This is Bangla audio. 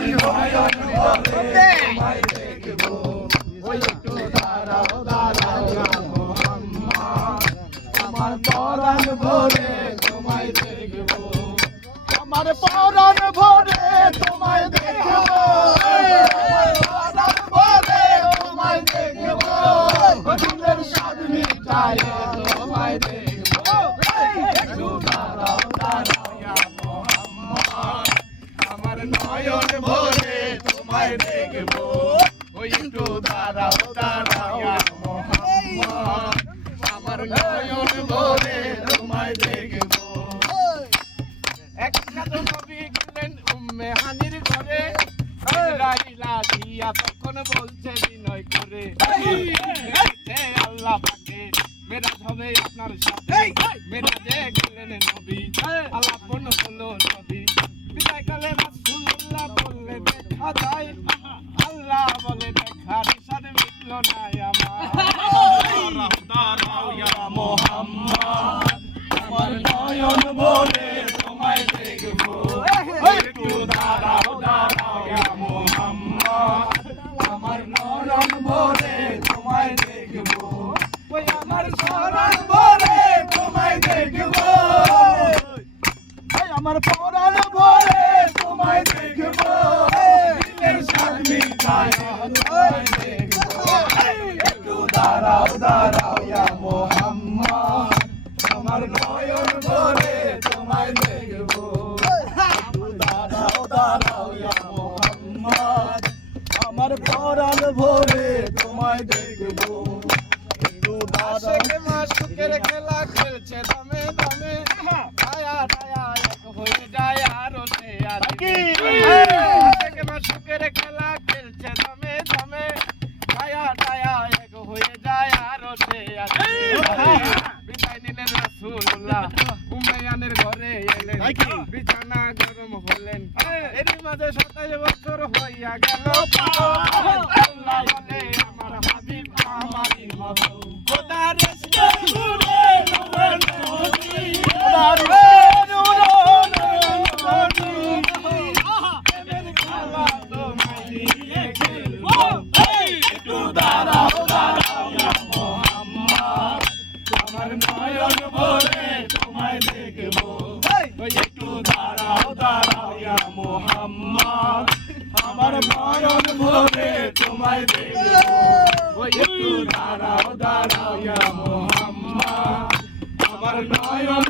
নয়ন ভরে তোমায় দেখবো ওই একটু দাঁড়াও দাঁড়াও মোহাম্মদ আমার পরাণ ভরে তোমায় দেখবো আমার পরাণ ভরে তোমায় দেখবো তোমায় দেখবো দিলের স্বাদ মিটায় তোমায় দেখবো একটু দাঁড়াও দাঁড়াও মোহাম্মদ আমার নয়ন ভরে তোমায় দেখবো ওই একটু দাঁড়াও দাঁড়াও মোহাম্মদ আমার নয়ন ভরে তোমায় দেখবো একসাথে নবী গেলেন উম্মে হানির ঘরে রাইলা দিয়া তখন বলছে বিনয় করে আল্লাহ পাকে মেরাজ হবে আপনার সাথে মেরাজে গেলেন নবী আলাপন হলো নবী বিদায় কালে রাসূলুল্লাহ বললে দেখা যায় আল্লাহ বলে দেখার সাথে মিটলো না আমার দাঁড়াও ইয়া মুহাম্মদ আমার নয়ন ভরে তোমায় দেখবো একটু দাঁড়াও দাঁড়াও ইয়া মুহাম্মদ আমার নয়ন ভরে তোমায় দেখবো ওই আমার নয়ন ভরে তোমায় দেখবো আমার পরাণ ভরে তোমায় দেখবো দিলের স্বাদ মিটায় তোমায় দেখবো একটু দাঁড়াও দাঁড়াও ইয়া মুহাম্মদ আমার নয়ন ভরে তোমায় দেখবো একটু দাঁড়াও দাঁড়াও ইয়া মুহাম্মদ আমার পরাণ ভরে তোমায় দেখবো একটু দাঁড়াও মাসুকের খেলা খেলছে দমে দমে আয়া আয়া এক হয়ে যায় আরো সে আজকে মাসুকের খেলা খেলছে দমে দমে আয়া আয়া এক হয়ে যায় আরো সে আজকে বিদায় নিলেন রাসূলুল্লাহ উমাইয়ানের ঘরে এলেন বিছানা গরম হলেন এরই মাঝে 27 বছর হইয়া গেল আল্লাহ বলে আমার হাবিব আমারই মতো খোদার নূরে নূরে খোদার একটু দাঁড়াও দাঁড়াও মোহাম্মদ আমার নয়ন ভরে তোমায় দেখবো একটু দাঁড়াও দাঁড়াও মোহাম্মদ আমার নয়ন ভরে তোমায় দেখবো একটু দাঁড়াও দাঁড়াও মোহাম্মদ আমার নয়ন